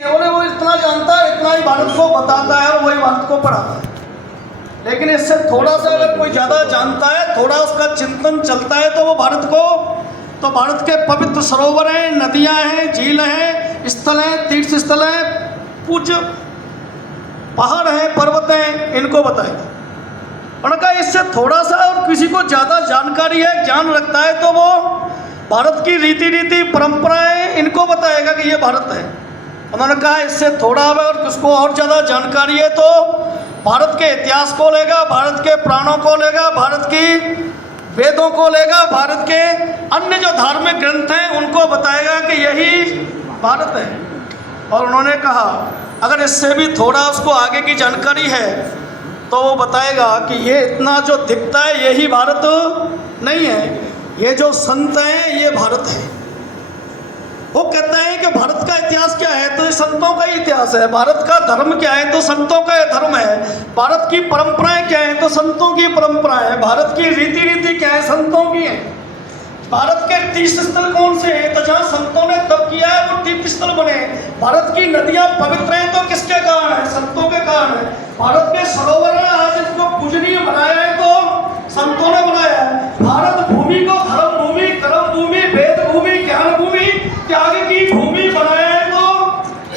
बोले वो इतना जानता है, इतना ही भारत को बताता है और वही भारत को पढ़ाता है। लेकिन इससे थोड़ा सा अगर कोई ज़्यादा जानता है, थोड़ा उसका चिंतन चलता है तो वो भारत के पवित्र सरोवर हैं, नदियां हैं, झील हैं, स्थल हैं, तीर्थ स्थल हैं, पूज्य पहाड़ हैं, पर्वत हैं, इनको बताएगा। उनका इससे थोड़ा सा और किसी को ज़्यादा जानकारी है, ज्ञान रखता है तो वो भारत की रीति परंपराएं इनको बताएगा कि ये भारत है। उन्होंने कहा इससे थोड़ा है और किसको और ज़्यादा जानकारी है तो भारत के इतिहास को लेगा, भारत के पुराणों को लेगा, भारत की वेदों को लेगा, भारत के अन्य जो धार्मिक ग्रंथ हैं उनको बताएगा कि यही भारत है। और उन्होंने कहा अगर इससे भी थोड़ा उसको आगे की जानकारी है तो वो बताएगा कि ये इतना जो दिखता है यही भारत नहीं है, ये जो संत हैं ये भारत है। वो कहता है कि भारत का इतिहास क्या है तो ये संतों का ही इतिहास है, भारत का धर्म क्या है तो संतों का धर्म है, भारत की परंपराएं क्या है तो संतों की परंपराएं है, भारत की रीति क्या है संतों की है। भारत के तीर्थ स्थल कौन से हैं तो जहाँ संतों ने तप किया है वो तीर्थ स्थल बने। भारत की नदियाँ पवित्र हैं तो किसके कारण है? संतों के कारण है। भारत के सरोवर आज इसको पूजनीय बनाया है तो संतों ने बनाया है। भारत भूमि को धर्म भूमि, कर्म भूमि, वेद भूमि, ज्ञान भूमि, त्याग की भूमि बनाया है तो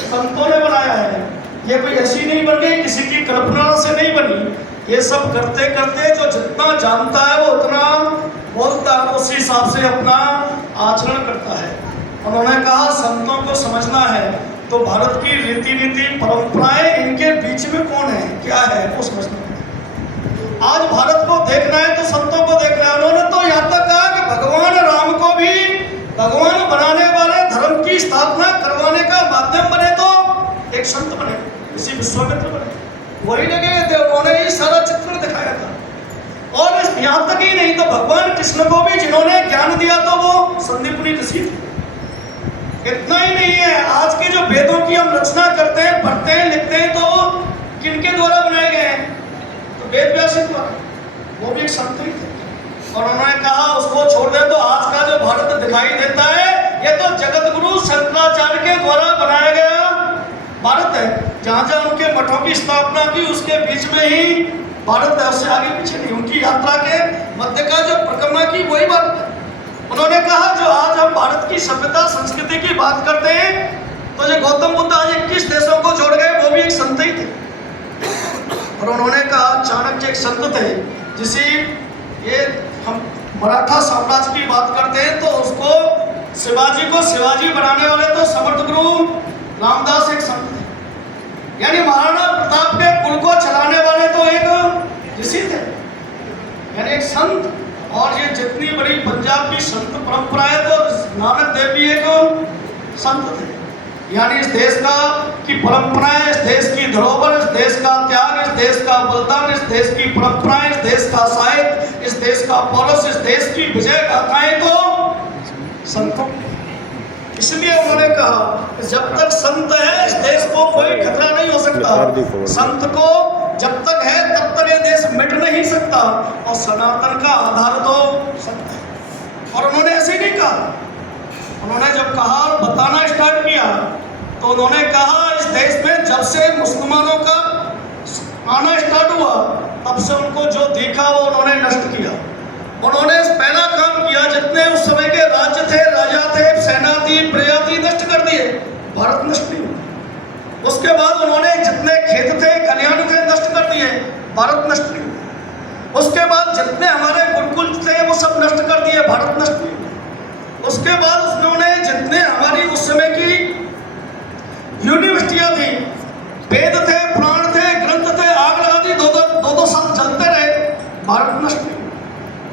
संतों ने बनाया है। ये कोई ऐसी नहीं बन गई, किसी की कल्पना से नहीं बनी। ये सब करते करते जो जितना जानता है वो उतना बोलता है, उसी हिसाब से अपना आचरण करता है। उन्होंने कहा संतों को समझना है तो भारत की रीति परंपराएं इनके बीच में कौन है, क्या है वो समझना है। आज भारत को देखना है तो संतों को देखना है। उन्होंने तो यहाँ तक कहा कि भगवान राम को भी भगवान बनाने वाले, धर्म की स्थापना करवाने का माध्यम बने तो एक संत बने, किसी विश्वामित्र बने, वही लगे थे। उन्होंने ही सारा चित्रण दिखाया था। और यहाँ तक ही नहीं तो भगवान कृष्ण को भी जिन्होंने ज्ञान दिया तो वो संदीपनी ऋषि थे। इतना ही नहीं है, आज के जो वेदों की हम रचना करते हैं, पढ़ते हैं, लिखते हैं तो किनके द्वारा बनाए गए हैं तो वेद व्यास द्वारा, वो भी एक संत ही थे। और उन्होंने कहा उसको छोड़ दे तो आज का जो भारत दिखाई देता है ये तो जगत गुरु शंकराचार्य के द्वारा बनाया गया भारत है। जहाँ जहाँ उनके मठों की स्थापना की उसके बीच में ही भारत है, उससे आगे पीछे नहीं। उनकी यात्रा के मध्य का जो परिक्रमा की वही भारत है। उन्होंने कहा जो आज हम भारत की सभ्यता संस्कृति की बात करते हैं तो जो गौतम बुद्ध आज 21 देशों को जोड़ गए वो भी एक संत ही थे। और उन्होंने कहा चाणक्य एक संत थे, जिसे ये हम मराठा साम्राज्य की बात करते हैं तो उसको शिवाजी को शिवाजी बनाने वाले तो समर्थ गुरु रामदास एक संत थे। यानी महाराणा प्रताप के कुल को चलाने वाले तो एक ऋषि थे, यानी एक संत। और ये जितनी बड़ी पंजाब की संत परंपरा है तो नानक देव भी एक संत थे। यानी इस देश का की परंपराएं, इस देश की धरोहर, इस देश का त्याग, इस देश का बलिदान, इस देश की परंपराएं, इस देश का साहित्य, इस देश का पौलस, इस देश की विजय गाथाएं तो संतों। इसलिए उन्होंने कहा जब तक संत है इस देश को कोई खतरा नहीं हो सकता। संत को जब तक है तब तक ये देश मिट नहीं सकता। और सनातन का आधार तो संत है। और उन्होंने ऐसे नहीं कहा, उन्होंने जब कहा और बताना स्टार्ट किया तो उन्होंने कहा इस देश में जब से मुसलमानों का आना स्टार्ट हुआ तब से उनको जो दिखा वो उन्होंने नष्ट किया। उन्होंने पहला काम किया, जितने उस समय के राज्य थे, राजा थे, सेना थी, प्रजा थी, नष्ट कर दिए, भारत नष्ट नहीं हुआ। उसके बाद उन्होंने जितने खेत थे, खलिहान थे, नष्ट कर दिए, भारत नष्ट नहीं हुआ। उसके बाद जितने हमारे गुरुकुल थे वो सब नष्ट कर दिए, भारत नष्ट नहीं हुआ। उसके बाद उन्होंने जितने हमारी उस समय की यूनिवर्सिटियां थी, वेद थे, पुराण थे, ग्रंथ थे, आग लगा दी, दो साल चलते रहे, भारत नष्ट नहीं हुआ।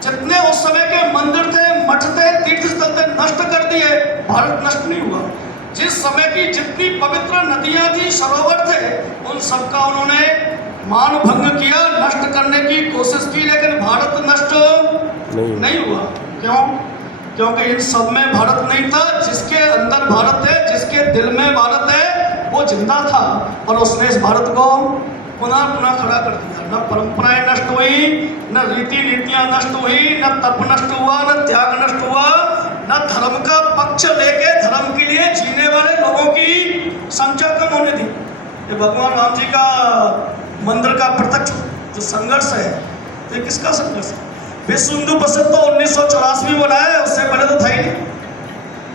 जितने उस समय के मंदिर थे, मठ थे, तीर्थ स्थल थे, नष्ट कर दिए, भारत नष्ट नहीं हुआ। जिस समय की जितनी पवित्र नदियां थी, सरोवर थे, उन सबका उन्होंने मान भंग किया, नष्ट करने की कोशिश की, लेकिन भारत नष्ट नहीं हुआ। क्यों? क्योंकि इन सब में भारत नहीं था। जिसके अंदर भारत है, जिसके दिल में भारत है, वो जिंदा था और उसने इस भारत को पुनः खड़ा कर दिया। न परंपराएं नष्ट हुई, न रीतियां नष्ट हुई, न तप नष्ट हुआ, न त्याग नष्ट हुआ, ना धर्म का पक्ष लेके धर्म के लिए जीने वाले लोगों की संख्या कम होने दी। ये भगवान राम जी का मंदिर का प्रत्यक्ष जो संघर्ष है, तो ये किसका संघर्ष है? विश्व हिंदू परिषद तो 1984 में बनाया है, उससे पहले तो था ही नहीं।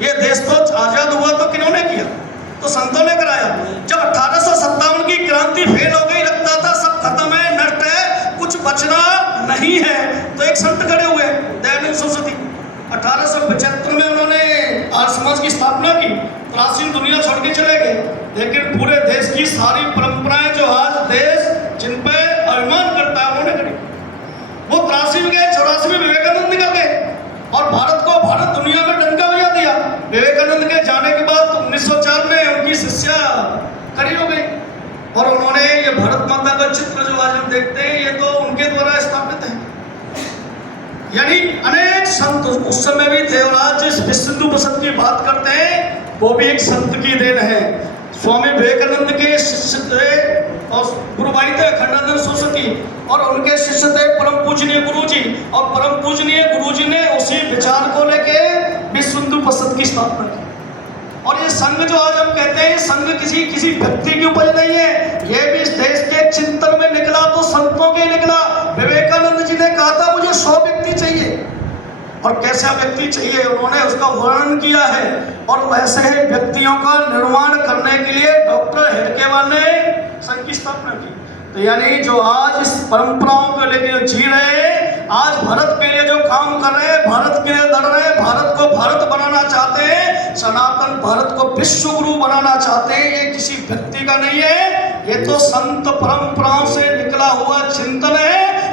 ये देश तो आजाद हुआ तो किन्होंने किया? तो संतों ने कराया। जब 1857 की क्रांति फेल हो गई, लगता था सब खत्म है, नष्ट है, कुछ बचना नहीं है, तो एक संत खड़े हुए दयानंद सरस्वती। 1875 में उन्होंने आर्य समाज की स्थापना की, प्राचीन दुनिया छोड़ के चले गए, लेकिन पूरे देश की सारी परंपराएं जो आज देश जिन पे अभिमान करता है उन्होंने करी। वो 83 में गए, 84 में विवेकानंद निकल गए और भारत को भारत दुनिया में डंका बजा दिया। विवेकानंद के जाने के बाद 1904 में उनकी शिष्या खड़ी हो गई और उन्होंने ये भारत माता का चित्र जो आज हम देखते हैं, ये तो उनके द्वारा स्थापित है। यानी अनेक संत उस समय भी थे और आज जिस विश्व हिंदू परिषद की बात करते हैं वो भी एक संत की देन है। स्वामी विवेकानंद के शिष्य थे और गुरुभाई थे अखंडानंद सरस्वती, और उनके शिष्य थे परम पूजनीय गुरुजी, और परम पूजनीय गुरुजी ने उसी विचार को लेके विश्व हिंदू परिषद की स्थापना की। और ये संघ जो आज हम कहते हैं, संघ किसी व्यक्ति की उपज नहीं है, ये भी इस देश के चिंतन में निकला तो संतों के निकला। विवेकानंद जी ने कहा था मुझे 100 व्यक्ति चाहिए, और कैसा व्यक्ति चाहिए उन्होंने उसका वर्णन किया है, और वैसे ही व्यक्तियों का निर्माण करने के लिए डॉक्टर हेडगेवार ने संघ की स्थापना की। तो यानी जो आज इस परंपराओं को लेकर जी रहे हैं, आज भारत के लिए जो काम कर रहे हैं, भारत के लिए लड़ रहे हैं, भारत को भारत बनाना चाहते हैं, सनातन भारत को विश्व गुरु बनाना चाहते हैं, ये किसी व्यक्ति का नहीं है, ये तो संत परंपराओं से निकला हुआ चिंतन है।